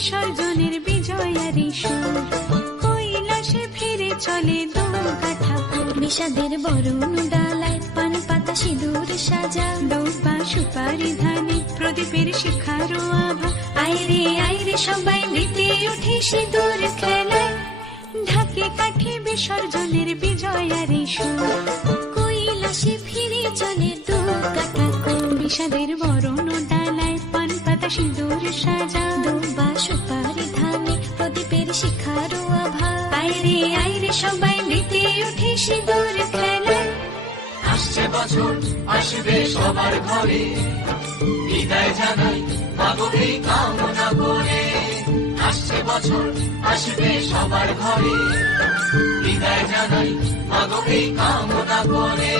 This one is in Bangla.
বিসর্জনের বিজয়ারি সুর, কৈলাসে ফিরে চলে দুর্গা ঠাকুর। বিষাদের বরণ ডালায় পান পাতা সিঁদুর সাজা, দৌপা সুপারি ধানে প্রদীপের শিখারো আভা। আইরে সবাই মেতে উঠে সিঁদুর খেলায়, ঢাকে কাঠে বিসর্জনের বিজয়ারি সুর, কৈলাসে ফিরে চলে দুর্গা ঠাকুর। বিষাদের বরণ ডালায় পান পাতা সিঁদুর সাজা, দুর্বা সুপারি ধানে প্রদীপের শিখারো আভা। আইরে সবাই মেতে উঠে সিঁদুর খেলায়। আসছে বছর আসবে সবার ঘরে, বিদায় জানাই মাগো এই কামনা করে। আসছে বছর আসবে সবার ঘরে, বিদায় জানাই মাগো এই কামনা করে।